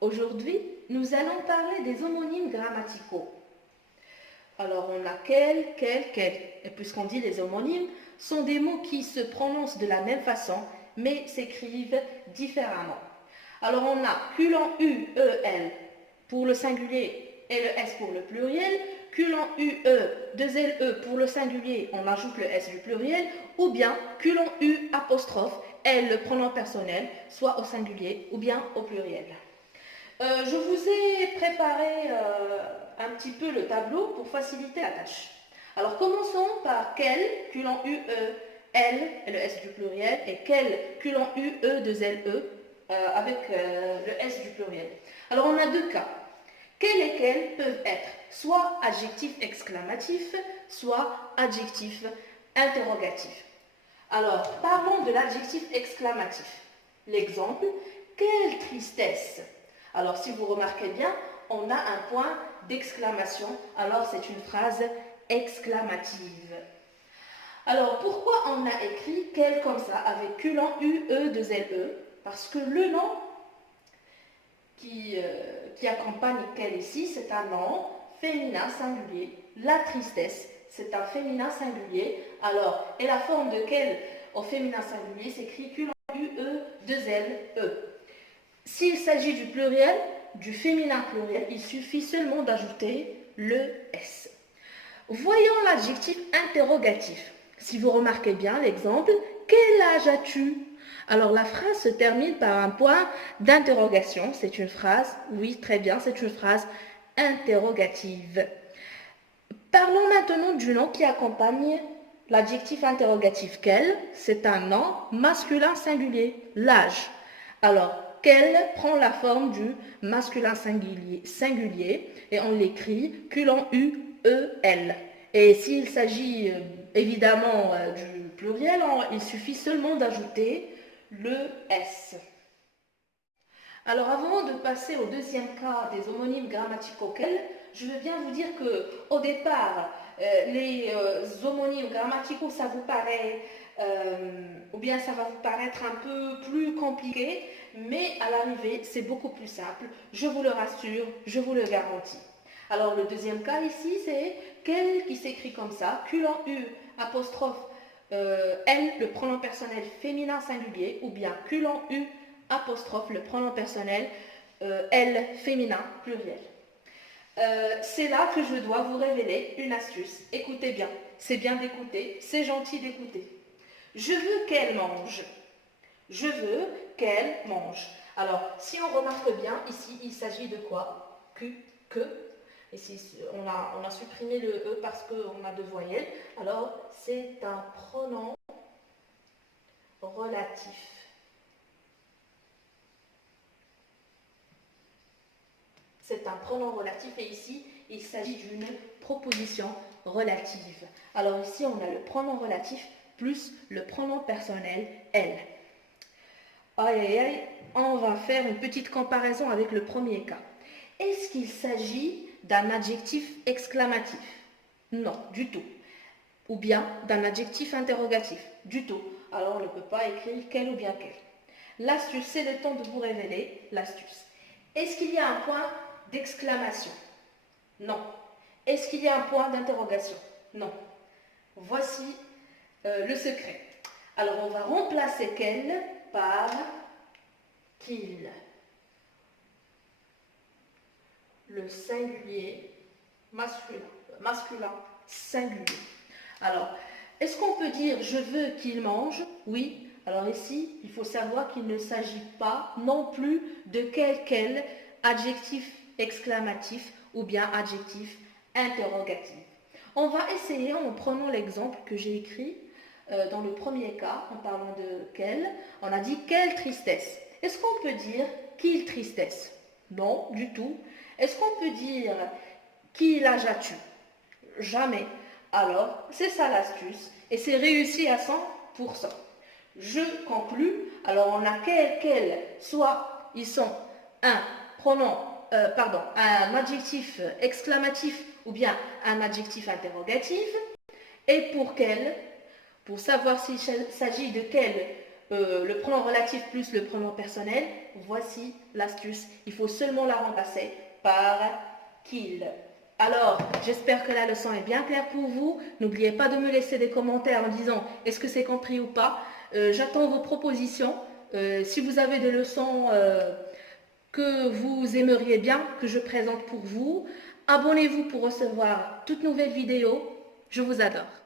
Aujourd'hui, nous allons parler des homonymes grammaticaux. Alors, on a quel. Et puisqu'on dit les homonymes, sont des mots qui se prononcent de la même façon, mais s'écrivent différemment. Alors, on a culon U, E, L pour le singulier et le S pour le pluriel. Culon U, E, 2 L, E pour le singulier, on ajoute le S du pluriel. Ou bien culon U, apostrophe, L, le pronom personnel, soit au singulier ou bien au pluriel. Je vous ai préparé un petit peu le tableau pour faciliter la tâche. Alors commençons par quel, culon U, E, L, et le S du pluriel, et quel, culon U, E, 2 L, E, avec le S du pluriel. Alors on a deux cas. Quel et quel peuvent être soit adjectifs exclamatifs, soit adjectifs interrogatifs. Alors, parlons de l'adjectif exclamatif. L'exemple, quelle tristesse. Alors, si vous remarquez bien, on a un point d'exclamation. Alors, c'est une phrase exclamative. Alors, pourquoi on a écrit quel comme ça, avec culon U, E, 2 L, E? Parce que le nom qui accompagne quel ici, c'est un nom féminin singulier. La tristesse, c'est un féminin singulier. Alors, et la forme de quel au féminin singulier s'écrit culon U, E, 2 L, E. S'il s'agit du pluriel, du féminin pluriel, il suffit seulement d'ajouter le S. Voyons l'adjectif interrogatif. Si vous remarquez bien l'exemple, quel âge as-tu? Alors la phrase se termine par un point d'interrogation. C'est une phrase, oui très bien, c'est une phrase interrogative. Parlons maintenant du nom qui accompagne l'adjectif interrogatif quel. C'est un nom masculin singulier, l'âge. Alors, quel prend la forme du masculin singulier et on l'écrit culon U, E, L. Et s'il s'agit évidemment du pluriel, il suffit seulement d'ajouter le S. Alors avant de passer au deuxième cas des homonymes grammaticaux quels, je veux bien vous dire que au départ, les homonymes grammaticaux, ça vous paraît, ou bien ça va vous paraître un peu plus compliqué, mais à l'arrivée, c'est beaucoup plus simple. Je vous le rassure, je vous le garantis. Alors le deuxième cas ici, c'est quel qui s'écrit comme ça, culon U, apostrophe L, le pronom personnel féminin singulier, ou bien culon U, apostrophe, le pronom personnel L, féminin pluriel. C'est là que je dois vous révéler une astuce. Écoutez bien, c'est bien d'écouter, c'est gentil d'écouter. Je veux qu'elle mange. Je veux qu'elle mange. Alors, si on remarque bien, ici, il s'agit de quoi? Que. Ici, on a supprimé le E parce qu'on a deux voyelles. Alors, c'est un pronom relatif. C'est un pronom relatif et ici, il s'agit d'une proposition relative. Alors ici, on a le pronom relatif plus le pronom personnel elle. On va faire une petite comparaison avec le premier cas. Est-ce qu'il s'agit d'un adjectif exclamatif? Non, du tout. Ou bien d'un adjectif interrogatif? Du tout. Alors on ne peut pas écrire quel ou bien quel. L'astuce, c'est le temps de vous révéler l'astuce. Est-ce qu'il y a un point d'exclamation? Non. Est-ce qu'il y a un point d'interrogation? Non. Voici le secret. Alors on va remplacer quel par qu'il. Le singulier masculin singulier. Alors, est-ce qu'on peut dire je veux qu'il mange? Oui. Alors ici, il faut savoir qu'il ne s'agit pas non plus de quel adjectif exclamatif ou bien adjectif interrogatif. On va essayer en prenant l'exemple que j'ai écrit dans le premier cas, en parlant de quelle. On a dit quelle tristesse. Est-ce qu'on peut dire qu'il tristesse? Non, du tout. Est-ce qu'on peut dire qui l'âge as-tu? Jamais. Alors, c'est ça l'astuce et c'est réussi à 100%. Je conclus. Alors, on a quel, soit ils sont un pronom, un adjectif exclamatif ou bien un adjectif interrogatif. Et pour quel, pour savoir s'il s'agit de quel le pronom relatif plus le pronom personnel, voici l'astuce. Il faut seulement la remplacer par qu'il. Alors, j'espère que la leçon est bien claire pour vous. N'oubliez pas de me laisser des commentaires en disant est-ce que c'est compris ou pas. J'attends vos propositions. Si vous avez des leçons que vous aimeriez bien que je présente pour vous, abonnez-vous pour recevoir toutes nouvelles vidéos. Je vous adore.